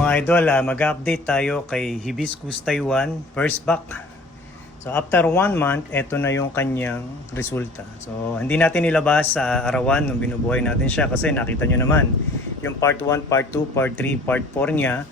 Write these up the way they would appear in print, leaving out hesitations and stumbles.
mga idol, mag-update tayo kay Hibiscus Taiwan first back. So after 1 month, eto na yung kanyang resulta. So hindi natin nilabas sa arawan nung binubuhay natin siya kasi nakita nyo naman yung part 1, part 2, part 3, part 4 niya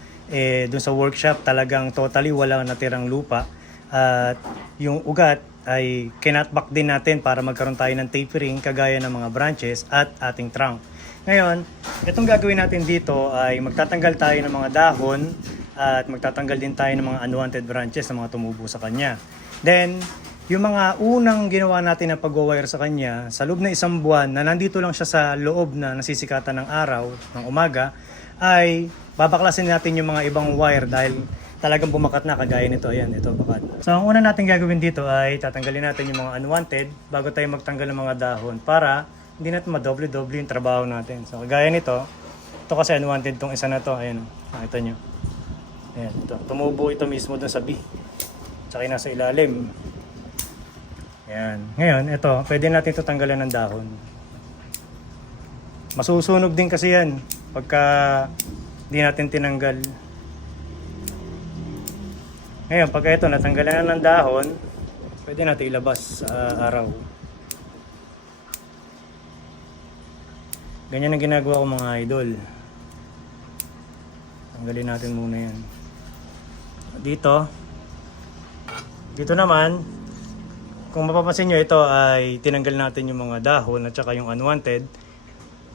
dun sa workshop talagang totally walang natirang lupa. At yung ugat ay kinatback din natin para magkaroon tayo ng tapering kagaya ng mga branches at ating trunk. Ngayon, itong gagawin natin dito ay magtatanggal tayo ng mga dahon at magtatanggal din tayo ng mga unwanted branches na mga tumubo sa kanya. Then, yung mga unang ginawa natin na pag-wire sa kanya, sa loob ng 1 buwan na nandito lang siya sa loob na nasisikatan ng araw, ng umaga, ay babaklasin natin yung mga ibang wire dahil talagang bumakat na kagaya nito. Ayan, ito bakat. So, ang una natin gagawin dito ay tatanggalin natin yung mga unwanted bago tayo magtanggal ng mga dahon para hindi natin madoble-doble yung trabaho natin. So, kagaya nito, ito kasi unwanted tong isa na to. Ayan, nakita nyo. Ayan, ito. Tumubo ito mismo dun sa B. Tsaka nasa ilalim. Ayan. Ngayon, ito, pwede natin ito tanggalan ng dahon. Masusunog din kasi yan pagka hindi natin tinanggal. Ngayon, pagka ito, natanggalan na ng dahon, pwede natin ilabas sa araw. Ganyan ang ginagawa ko mga idol. Tanggalin natin muna yan. Dito naman, kung mapapansin nyo, ito ay tinanggal natin yung mga dahon at saka yung unwanted.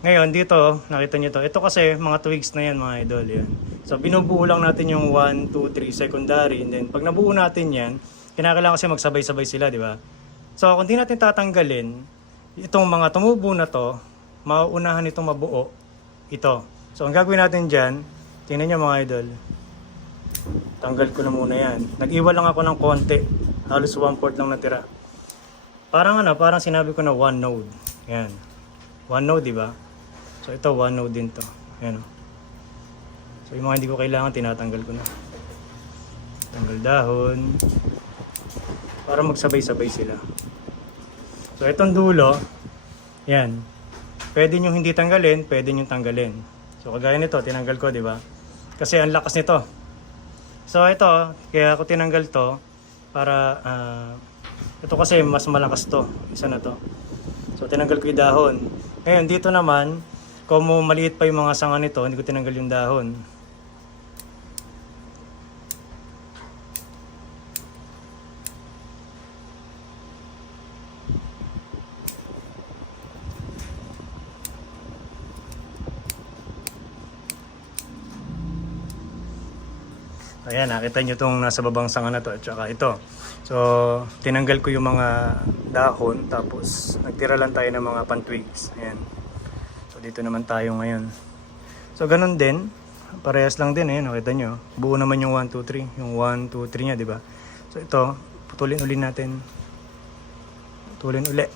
Ngayon dito, nakita nyo ito. Ito kasi mga twigs na yan mga idol. Yan. So binubuo lang natin yung 1, 2, 3 secondary. And then pag nabuo natin yan, kinakailangan kasi magsabay-sabay sila, di ba? So kung di natin tatanggalin, itong mga tumubo na to, mauunahan itong mabuo ito. So ang gagawin natin dyan, tingnan nyo mga idol, tanggal ko na muna yan. Nag-iwan lang ako ng konti, halos 1/4 lang natira. Parang sinabi ko na 1 node. Yan, 1 node, diba? So ito 1 node din to. Yan. So yung mga hindi ko kailangan, tinatanggal ko na. Tanggal dahon para magsabay-sabay sila. So itong dulo, yan, pwede nyo hindi tanggalin, pwede nyo tanggalin. So kagaya nito, tinanggal ko, di ba? Kasi ang lakas nito. So ito, kaya ako tinanggal to para ito kasi mas malakas to, isa na to. So tinanggal ko yung dahon. Ngayon dito naman, kung maliit pa yung mga sanga nito, hindi ko tinanggal yung dahon. Ayan, nakita nyo itong nasa babang sanga na to at saka ito. So, tinanggal ko yung mga dahon tapos nagtira lang tayo ng mga pantwigs. Ayan. So, dito naman tayo ngayon. So, ganun din. Parehas lang din. Ayan, nakita nyo. Buo naman yung 1, 2, 3. Yung 1, 2, 3 nya, diba? So, ito, putulin uli natin. Putulin uli.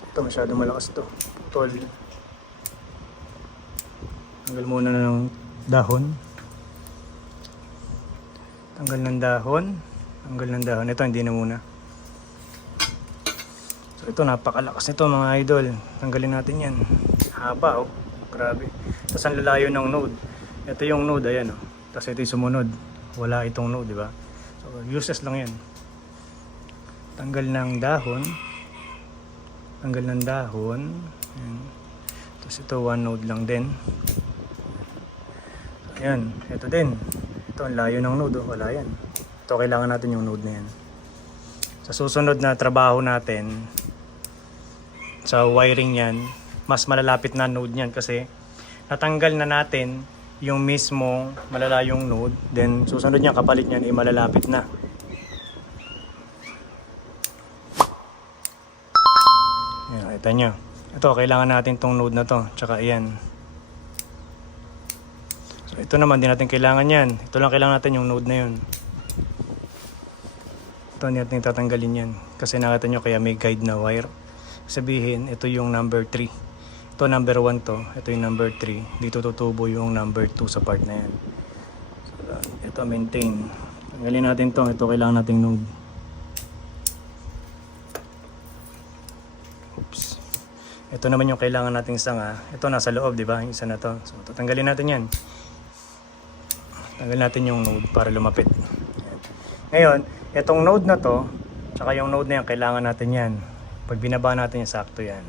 So, ito, masyado malakas to. Putol. Tanggal muna na ng dahon. Tanggal ng dahon. Tanggal ng dahon. Ito hindi na muna. So ito napakalakas nito mga idol. Tanggalin natin yan. Haba oh. Grabe. Tapos ang lalayo ng node. Ito yung node. Ayan oh. Tapos ito yung sumunod. Wala itong node, di ba? So useless lang yan. Tanggal ng dahon. Tanggal ng dahon. Ayan. Tapos ito 1 node lang din. Ayan. Ito din. Ito, ang layo ng node, oh. Wala yan. Ito, kailangan natin yung node na yan. Sa susunod na trabaho natin, sa wiring yan, mas malalapit na node yan kasi natanggal na natin yung mismo malalayong node. Then, susunod niya, kapalit niyan, malalapit na. Ayan, kita nyo. Ito, kailangan natin tong node na to. Tsaka yan. Ito naman, di natin kailangan yan. Ito lang kailangan natin yung node na yun. Ito hindi natin tatanggalin yan. Kasi nakita nyo kaya may guide na wire. Sabihin, ito yung number 3. Ito number 1 to. Ito yung number 3. Dito tutubo yung number 2 sa part na yan. So, ito maintain. Tanggalin natin to. Ito kailangan nating node. Oops. Ito naman yung kailangan nating sanga. Ito nasa loob, di ba? Yung isa na to. So tatanggalin natin yan. Tanggal natin yung node para lumapit. Ngayon, itong node na to, tsaka yung node na yan, kailangan natin yan. Pag binaba natin yung sakto yan.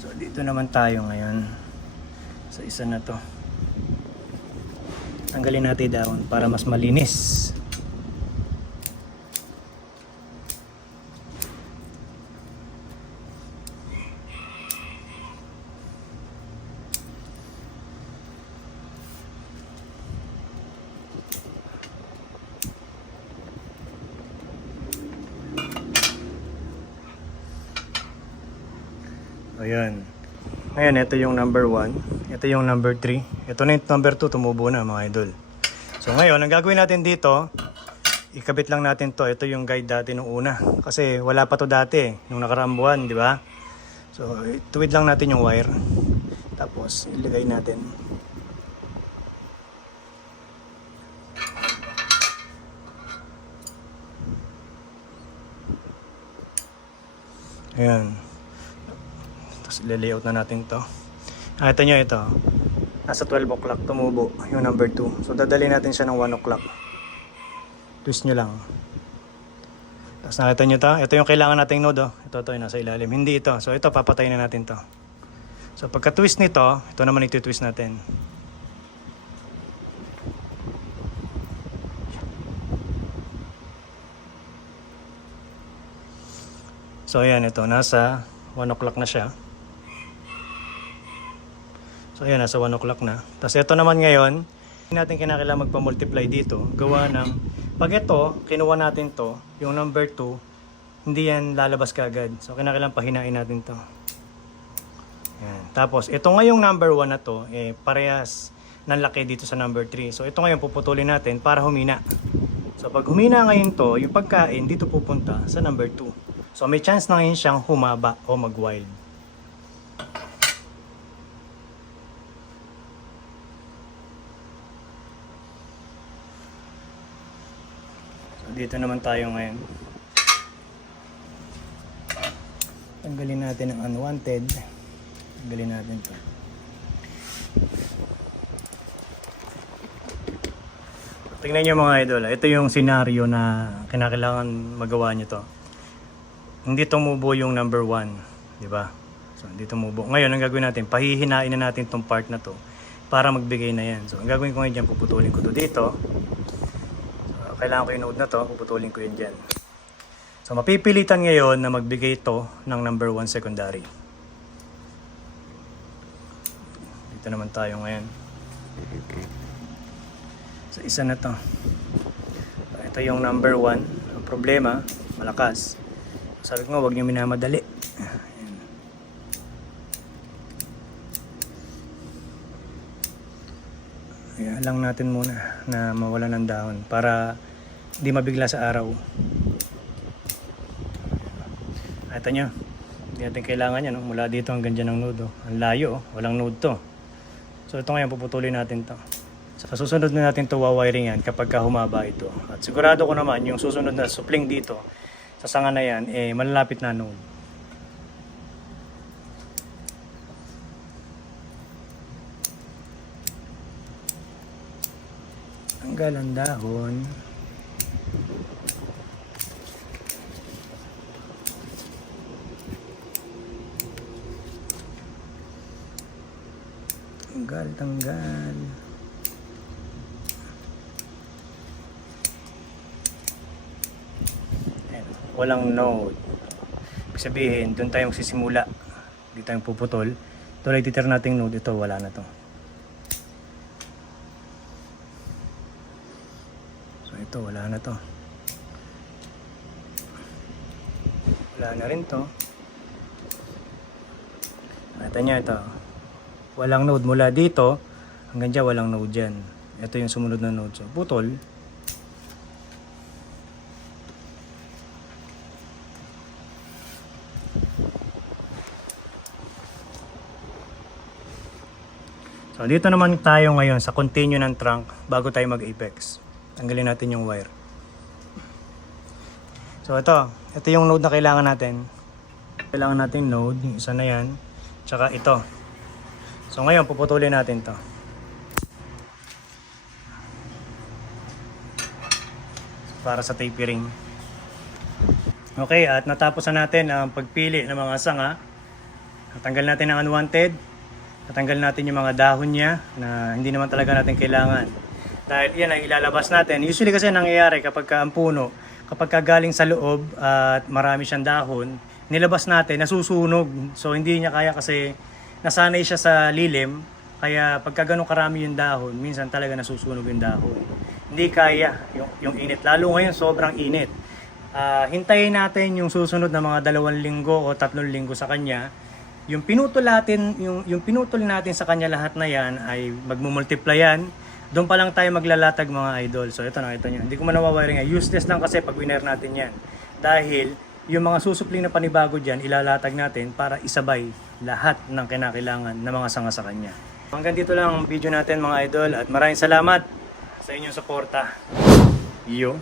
So, dito naman tayo ngayon sa isa na to. Tanggalin natin dahon para mas malinis. Ayan. Ngayon, ito yung number 1. Ito yung number 3. Ito na yung number 2. Tumubo na mga idol. So ngayon, ang gagawin natin dito, ikabit lang natin to. Ito yung guide dati nung una. Kasi wala pa to dati. Nung nakaraang buwan, di ba? So, tuwid lang natin yung wire. Tapos, ilagay natin. Ayan. Tapos i-layout na natin to. Ito nyo ito. Nasa 12 o'clock tumubo yung number 2. So dadali natin siya ng 1 o'clock. Twist nyo lang. Tapos nakita nyo to. Ito yung kailangan nating node. Oh. Ito yung nasa ilalim. Hindi ito. So ito papatayin na natin to. So pagka twist nito, ito naman iti-twist natin. So ayan ito. Nasa 1 o'clock na siya. So ayan, nasa 1 o'clock na. Tapos ito naman ngayon, hindi natin kinakailangan magpa-multiply dito. Gawa ng, pag ito, kinuha natin to, yung number 2, hindi yan lalabas kaagad. So kinakailangan pahinain natin to. Ayan. Tapos ito ngayong number 1 na to, parehas ng laki dito sa number 3. So ito ngayon puputulin natin para humina. So pag humina ngayon to, yung pagkain dito pupunta sa number 2. So may chance na ngayon siyang humaba o mag-wild. Dito naman tayo ngayon. Tanggalin natin ang unwanted. Tanggalin natin ito. Tingnan nyo mga idol. Ito yung scenario na kinakailangan magawa nyo to. Hindi tumubo yung number 1. Diba? So, hindi tumubo. Ngayon, ang gagawin natin, pahihinain na natin tong part na to para magbigay na yan. So, ang gagawin ko ngayon dyan, puputulin ko to dito. Kailangan ko yung node na to, puputulin ko yun dyan. So mapipilitan ngayon na magbigay ito ng number 1 secondary. Dito naman tayo ngayon. So isa na to. Ito yung number 1. Ang problema, malakas. Sabi ko nga, huwag niyo minamadali. Ayan lang natin muna na mawala ng dahon para hindi mabigla sa araw. Ito nyo, hindi natin kailangan yan. Mula dito hanggang dyan ang node. Ang layo, walang node to. So ito ngayon, puputulin natin to. Sa susunod na natin to wawiring yan kapag humaba ito. At sigurado ko naman yung susunod na supling dito sa sanga na yan, malalapit na node. Tanggal ang dahon. Tanggal. Ayan, walang node. Ibig sabihin, doon tayong sisimula. Hindi tayong puputol. Ito lang titir nating node. Ito, wala na to. Ito, wala na to. Wala na rin to. Ito niya ito. Walang node mula dito hanggang dyan, walang node dyan. Ito yung sumunod na node. So, putol. So, dito naman tayo ngayon sa continue ng trunk bago tayo mag-apex. Tanggalin natin yung wire. So ito yung node na kailangan natin. Kailangan natin node, yung isa na yan. tsaka ito. So ngayon puputulin natin to. Para sa tapering. Okay, at natapos na natin ang pagpili ng mga sanga. Natanggal natin ang unwanted. Natanggal natin yung mga dahon niya na hindi naman talaga natin kailangan. Dahil yan ang ilalabas natin. Usually kasi nangyayari kapag ang puno, kapag galing sa loob at marami siyang dahon, nilabas natin, nasusunog. So hindi niya kaya kasi nasanay siya sa lilim. Kaya pagka ganun karami yung dahon, minsan talaga nasusunog yung dahon. Hindi kaya yung init. Lalo ngayon sobrang init. Hintayin natin yung susunod na mga 2 linggo o 3 linggo sa kanya. Yung pinutol natin sa kanya lahat na yan ay magmumultiply yan. Doon pa lang tayo maglalatag mga idol. So ito nakita nyo. Hindi ko man nawawiring. Useless lang kasi pag winner natin yan. Dahil yung mga susupling na panibago dyan, ilalatag natin para isabay lahat ng kinakailangan na mga sanga sa kanya. Hanggang dito lang ang video natin mga idol. At maraming salamat sa inyong suporta. Yo.